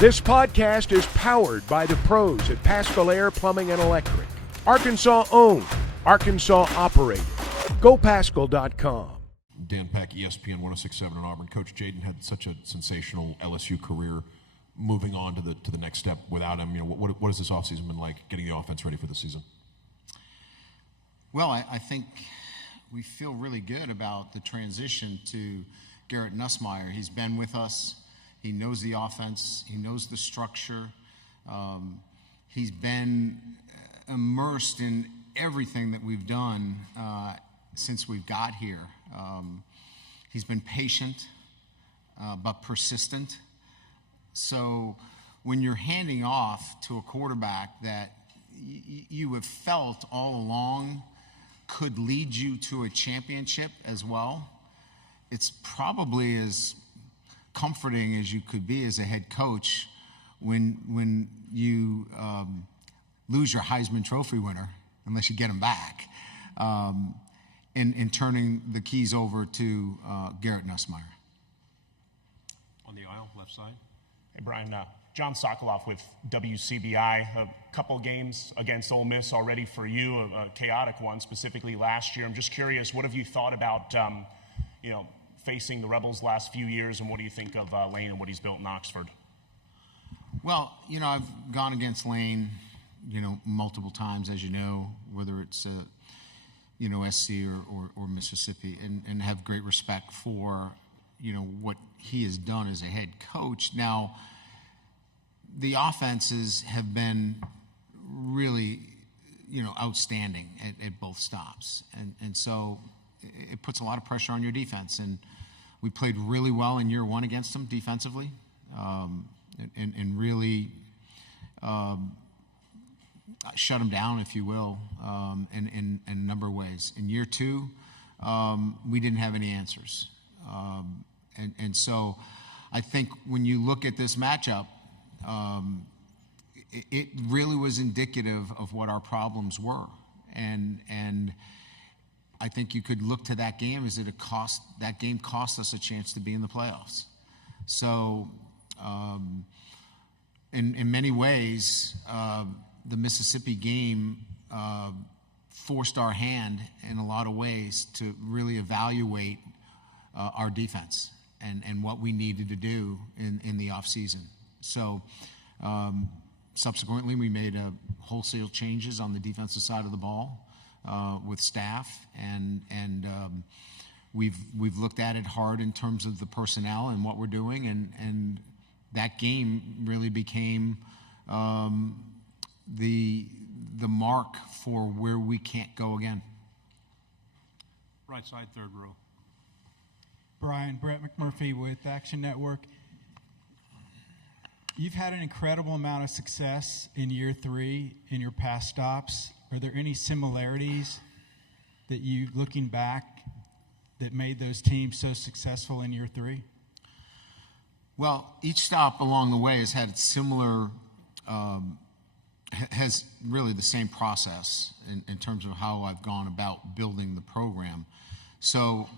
This podcast is powered by the pros at Paschal Air Plumbing and Electric. Arkansas owned, Arkansas operated. GoPaschal.com. Dan Peck, ESPN 106.7 in Auburn. Coach Jayden had such a sensational LSU career. Moving on to the next step without him, what has this offseason been like, getting the offense ready for the season? Well, I think we feel really good about the transition to Garrett Nussmeier. He's been with us. He knows the offense. He knows the structure. He's been immersed in everything that we've done since we've got here. He's been patient but persistent. So when you're handing off to a quarterback that you have felt all along could lead you to a championship as well, it's probably as comforting as you could be as a head coach when you lose your Heisman Trophy winner, unless you get him back, in turning the keys over to Garrett Nussmeier. On the aisle, left side. Hey, Brian, John Sokoloff with WCBI. A couple games against Ole Miss already for you, a chaotic one, specifically last year. I'm just curious, what have you thought about, facing the Rebels last few years, and what do you think of Lane and what he's built in Oxford? Well, I've gone against Lane, multiple times, as you know, whether it's, SC or Mississippi, and have great respect for, what he has done as a head coach. Now, the offenses have been really, outstanding at both stops. And so it puts a lot of pressure on your defense. And we played really well in year one against them defensively, and really shut them down, if you will, in a number of ways. In year two, we didn't have any answers. And so I think when you look at this matchup, it really was indicative of what our problems were. And I think you could look to that game as that game cost us a chance to be in the playoffs. So in many ways, the Mississippi game forced our hand in a lot of ways to really evaluate our defense and what we needed to do in the offseason. So subsequently, we made wholesale changes on the defensive side of the ball with staff, and we've looked at it hard in terms of the personnel and what we're doing, and that game really became the mark for where we can't go again. Right side, third row. Brian, Brett McMurphy with Action Network. You've had an incredible amount of success in year three in your past stops. Are there any similarities that you, looking back, that made those teams so successful in year three? Well, each stop along the way has had similar, has really the same process in terms of how I've gone about building the program. So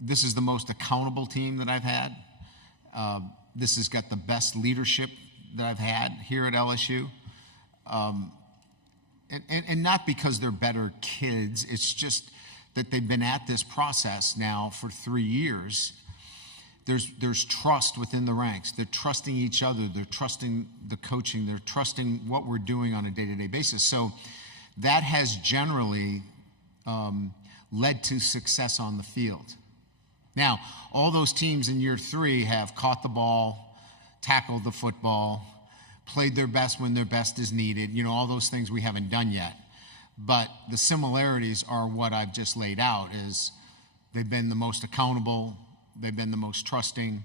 this is the most accountable team that I've had. This has got the best leadership that I've had here at LSU. And not because they're better kids, it's just that they've been at this process now for 3 years. There's trust within the ranks. They're trusting each other. They're trusting the coaching. They're trusting what we're doing on a day-to-day basis. So that has generally led to success on the field. Now, all those teams in year three have caught the ball, tackled the football, played their best when their best is needed, all those things we haven't done yet. But the similarities are what I've just laid out, is they've been the most accountable, they've been the most trusting,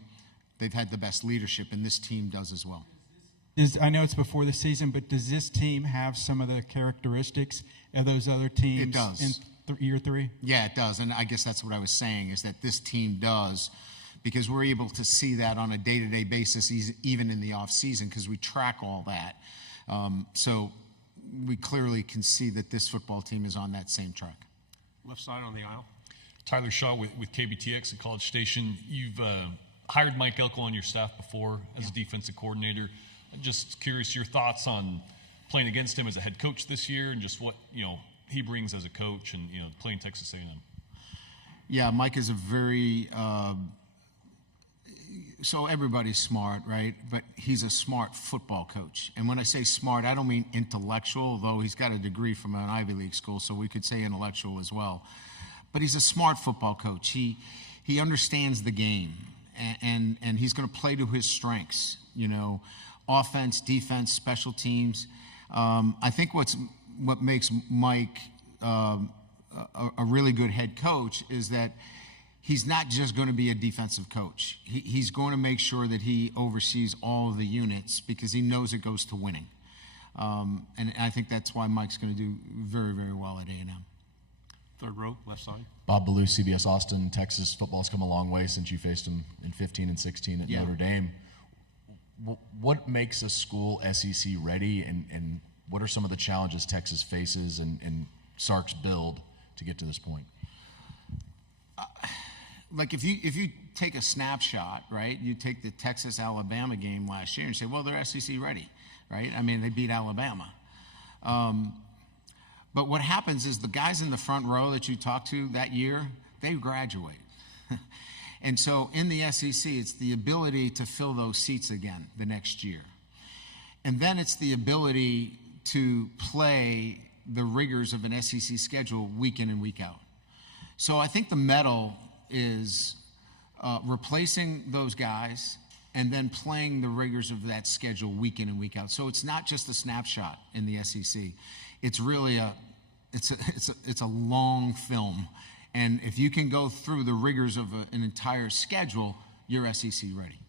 they've had the best leadership, and this team does as well. I know it's before the season, but does this team have some of the characteristics of those other teams? It does. In year three? Yeah, it does, and I guess that's what I was saying, is that this team does, because we're able to see that on a day-to-day basis, even in the off-season, because we track all that. So we clearly can see that this football team is on that same track. Left side on the aisle. Tyler Shaw with KBTX at College Station. You've hired Mike Elko on your staff before as a defensive coordinator. I'm just curious your thoughts on playing against him as a head coach this year and just what, he brings as a coach and, playing Texas A&M. Yeah, Mike is a very so everybody's smart, right? But he's a smart football coach. And when I say smart, I don't mean intellectual, although he's got a degree from an Ivy League school, so we could say intellectual as well. But he's a smart football coach. He understands the game, and he's going to play to his strengths, offense, defense, special teams. I think what makes Mike a really good head coach is that he's not just going to be a defensive coach. He's going to make sure that he oversees all of the units because he knows it goes to winning. And I think that's why Mike's going to do very, very well at A&M. Third row, left side. Bob Ballou, CBS Austin. Texas football's come a long way since you faced them in 15 and 16 at Notre Dame. What makes a school SEC ready, and what are some of the challenges Texas faces and Sark's build to get to this point? Like if you take a snapshot, right? You take the Texas-Alabama game last year and say, well, they're SEC ready, right? I mean, they beat Alabama. But what happens is the guys in the front row that you talked to that year, they graduate. And so in the SEC, it's the ability to fill those seats again the next year. And then it's the ability to play the rigors of an SEC schedule week in and week out. So I think the medal is replacing those guys and then playing the rigors of that schedule week in and week out. So it's not just a snapshot in the SEC. It's really it's a long film. And if you can go through the rigors of an entire schedule, you're SEC ready.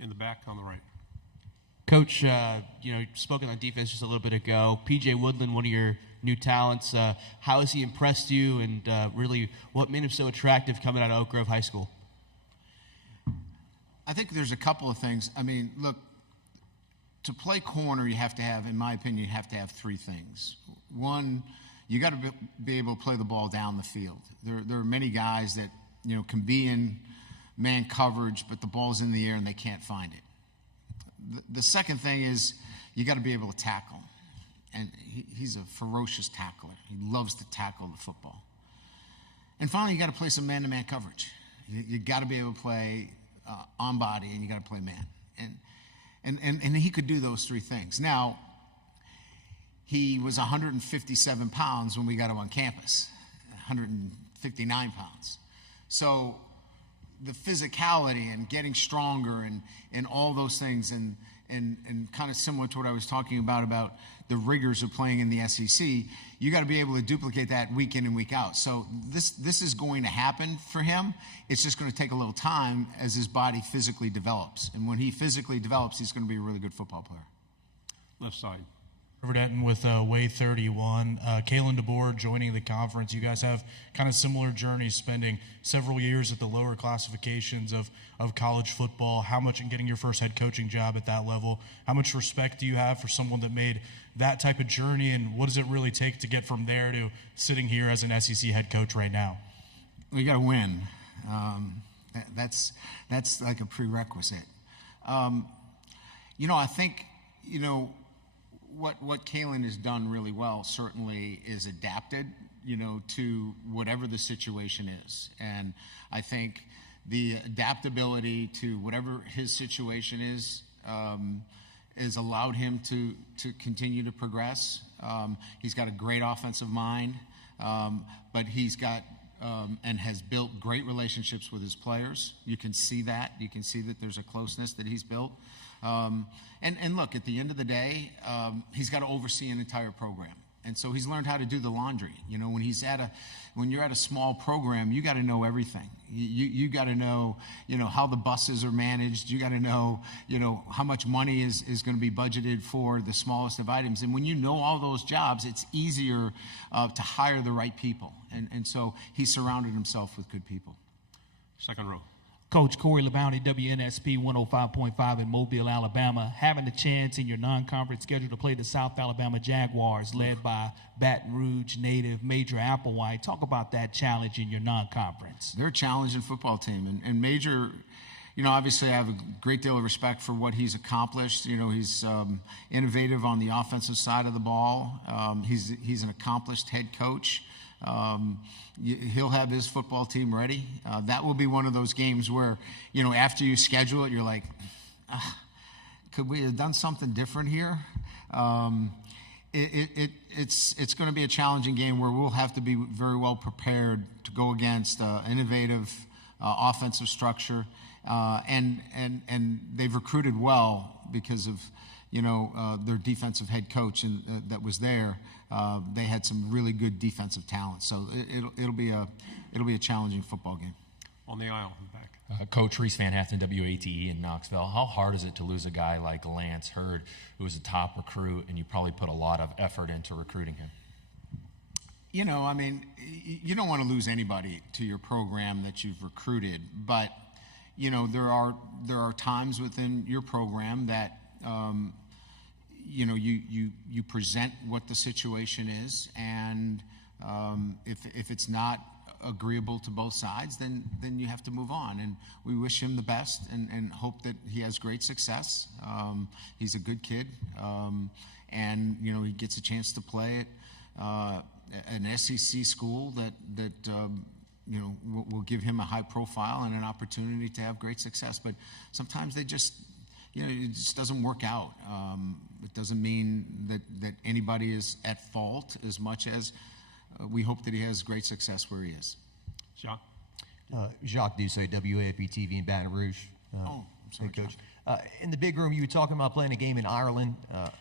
In the back on the right. Coach, spoken on defense just a little bit ago. P.J. Woodland, one of your new talents. How has he impressed you, and really what made him so attractive coming out of Oak Grove High School? I think there's a couple of things. I mean, look, to play corner, you have to have, in my opinion, you have to have three things. One, you got to be able to play the ball down the field. There are many guys that can be in man coverage, but the ball's in the air and they can't find it. The second thing is you got to be able to tackle, and he's a ferocious tackler. He loves to tackle the football. And finally, you got to play some man-to-man coverage. You got to be able to play on body, and you got to play man. And he could do those three things. Now, he was 157 pounds when we got him on campus, 159 pounds. So the physicality and getting stronger and all those things and kind of similar to what I was talking about the rigors of playing in the SEC, you got to be able to duplicate that week in and week out. So this is going to happen for him. It's just going to take a little time as his body physically develops. And when he physically develops, he's going to be a really good football player. Left side. Trevor Denton with Way 31. Kalen DeBoer joining the conference. You guys have kind of similar journeys, spending several years at the lower classifications of college football. How much in getting your first head coaching job at that level? How much respect do you have for someone that made that type of journey, and what does it really take to get from there to sitting here as an SEC head coach right now? Well, you got to win. That's like a prerequisite. I think, what Kalen has done really well certainly is adapted, to whatever the situation is. And I think the adaptability to whatever his situation is allowed him to continue to progress. He's got a great offensive mind, but he's got and has built great relationships with his players. You can see that. You can see that there's a closeness that he's built. And look, at the end of the day, he's got to oversee an entire program. And so he's learned how to do the laundry. When you're at a small program, you got to know everything. You got to know, how the buses are managed. You got to know, how much money is going to be budgeted for the smallest of items. And when you know all those jobs, it's easier to hire the right people. And so he surrounded himself with good people. Second row. Coach Corey LeBounty, WNSP 105.5 in Mobile, Alabama, having a chance in your non-conference schedule to play the South Alabama Jaguars, led by Baton Rouge native Major Applewhite. Talk about that challenge in your non-conference. They're a challenging football team, and Major obviously I have a great deal of respect for what he's accomplished. He's innovative on the offensive side of the ball. He's an accomplished head coach. He'll have his football team ready. That will be one of those games where, after you schedule it, you're like, could we have done something different here? It's going to be a challenging game where we'll have to be very well prepared to go against innovative offensive structure, and they've recruited well because of their defensive head coach and that was there. They had some really good defensive talent, so it'll be a challenging football game. On the aisle in the back. Coach Reese Van Haften, WATE in Knoxville. How hard is it to lose a guy like Lance Hurd, who was a top recruit, and you probably put a lot of effort into recruiting him? You don't want to lose anybody to your program that you've recruited, but there are times within your program that you present what the situation is, and if it's not agreeable to both sides, then you have to move on. And we wish him the best and hope that he has great success. He's a good kid, and he gets a chance to play at an SEC school that will give him a high profile and an opportunity to have great success. But sometimes it just doesn't work out. It doesn't mean that anybody is at fault as much as we hope that he has great success where he is. Jacques? Jacques Doucet, WAFB TV in Baton Rouge. I'm sorry, Coach. In the big room, you were talking about playing a game in Ireland.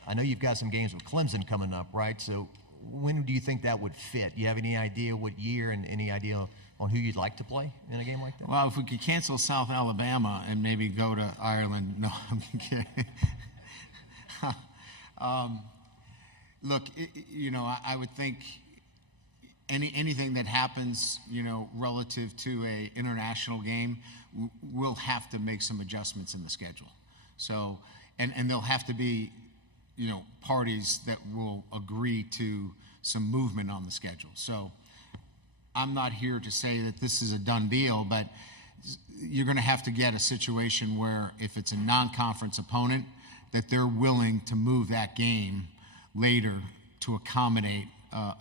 I know you've got some games with Clemson coming up, right? So when do you think that would fit? Do you have any idea what year and any idea on who you'd like to play in a game like that? Well, if we could cancel South Alabama and maybe go to Ireland. No, I'm kidding. Look, I would think anything that happens, relative to a international game, we'll have to make some adjustments in the schedule. So, and there'll have to be, parties that will agree to some movement on the schedule. So I'm not here to say that this is a done deal, but you're going to have to get a situation where if it's a non-conference opponent, that they're willing to move that game later to accommodate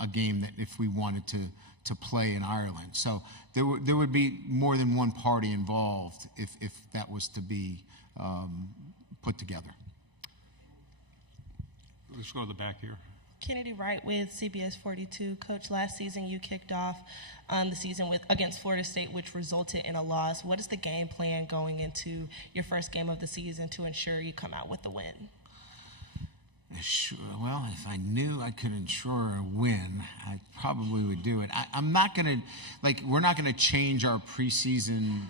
a game that if we wanted to play in Ireland. So there would be more than one party involved if that was to be put together. Let's go to the back here. Kennedy Wright with CBS 42. Coach, last season you kicked off the season against Florida State, which resulted in a loss. What is the game plan going into your first game of the season to ensure you come out with the win? Sure. Well, if I knew I could ensure a win, I probably would do it. I'm not going to, we're not going to change our preseason,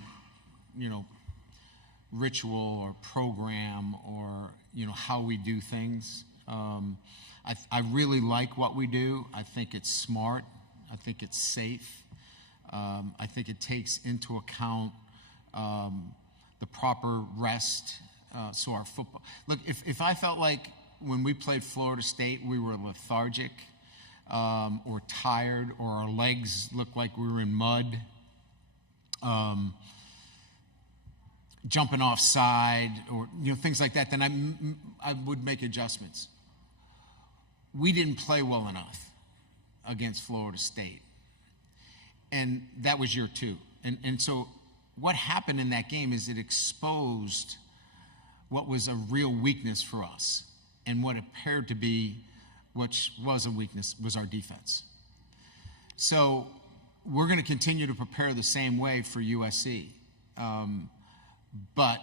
ritual or program or, how we do things. I really like what we do. I think it's smart. I think it's safe. I think it takes into account the proper rest. So our football. Look, if I felt like when we played Florida State we were lethargic or tired or our legs looked like we were in mud, jumping offside or things like that, then I would make adjustments. We didn't play well enough against Florida State. And that was year two. And so what happened in that game is it exposed what was a real weakness for us. And what appeared to be, which was a weakness, was our defense. So we're going to continue to prepare the same way for USC. But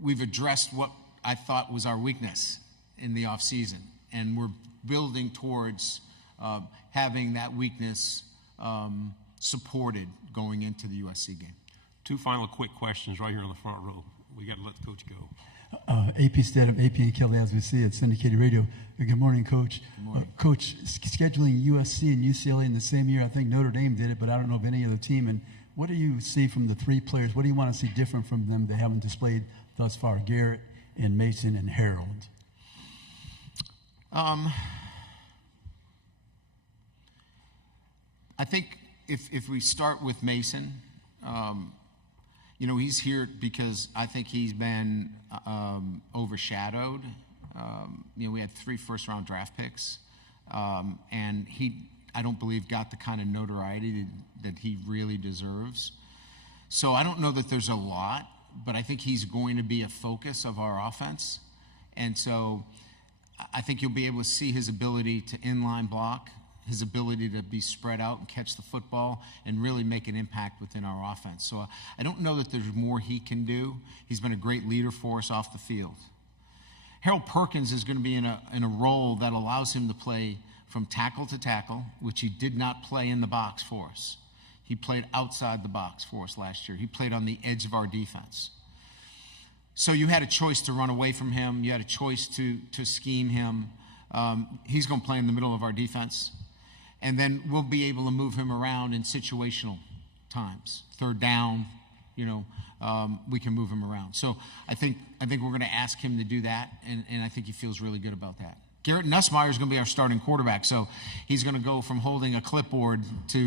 we've addressed what I thought was our weakness in the offseason. And we're building towards having that weakness supported going into the USC game. Two final quick questions right here on the front row. We got to let the coach go. AP Stedham, AP and Kelly, as we see at syndicated radio. Good morning, Coach. Good morning. Coach, scheduling USC and UCLA in the same year, I think Notre Dame did it, but I don't know of any other team. And what do you see from the three players? What do you want to see different from them they haven't displayed thus far? Garrett and Mason and Harold. I think if we start with Mason, You know, he's here because I think he's been overshadowed. You know, we had 3 first-round draft picks, and I don't believe, got the kind of notoriety that he really deserves. So I don't know that there's a lot, but I think he's going to be a focus of our offense. And so I think you'll be able to see his ability to inline block, his ability to be spread out and catch the football and really make an impact within our offense. So I don't know that there's more he can do. He's been a great leader for us off the field. Harold Perkins is going to be in a role that allows him to play from tackle to tackle, which he did not play in the box for us. He played outside the box for us last year. He played on the edge of our defense. So you had a choice to run away from him. You had a choice to scheme him. He's going to play in the middle of our defense. And then we'll be able to move him around in situational times. 3rd down, you know, we can move him around. So I think we're going to ask him to do that, and I think he feels really good about that. Garrett Nussmeier is going to be our starting quarterback, so he's going to go from holding a clipboard to,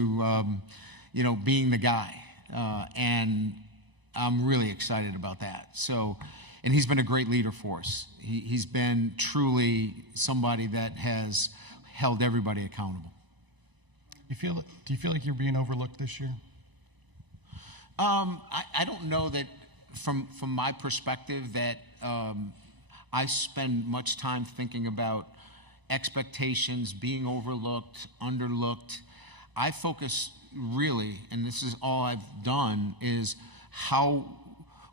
you know, being the guy. And I'm really excited about that. So, and he's been a great leader for us. He's been truly somebody that has held everybody accountable. Do you feel like you're being overlooked this year? I don't know that from my perspective that I spend much time thinking about expectations, being overlooked, underlooked. I focus really, and this is all I've done, is how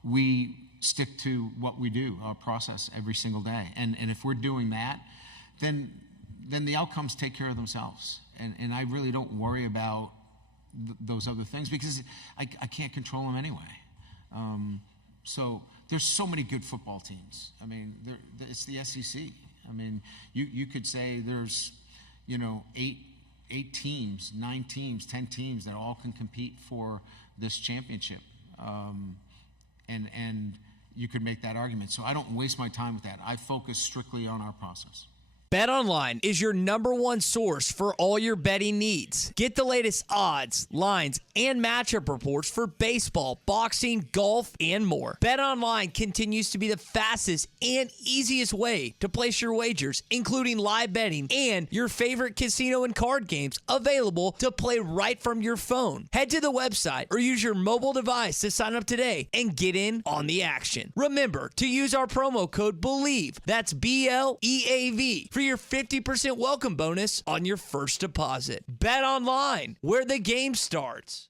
we stick to what we do, our process every single day. And if we're doing that, then the outcomes take care of themselves. And I really don't worry about those other things because I can't control them anyway. So there's so many good football teams. I mean, it's the SEC. I mean, you could say there's, you know, 8 teams, 9 teams, 10 teams that all can compete for this championship. And you could make that argument. So I don't waste my time with that. I focus strictly on our process. BetOnline is your #1 source for all your betting needs. Get the latest odds, lines, and matchup reports for baseball, boxing, golf, and more. BetOnline continues to be the fastest and easiest way to place your wagers, including live betting and your favorite casino and card games available to play right from your phone. Head to the website or use your mobile device to sign up today and get in on the action. Remember to use our promo code BELIEVE, that's BLEAV, for your 50% welcome bonus on your first deposit. Bet online, where the game starts.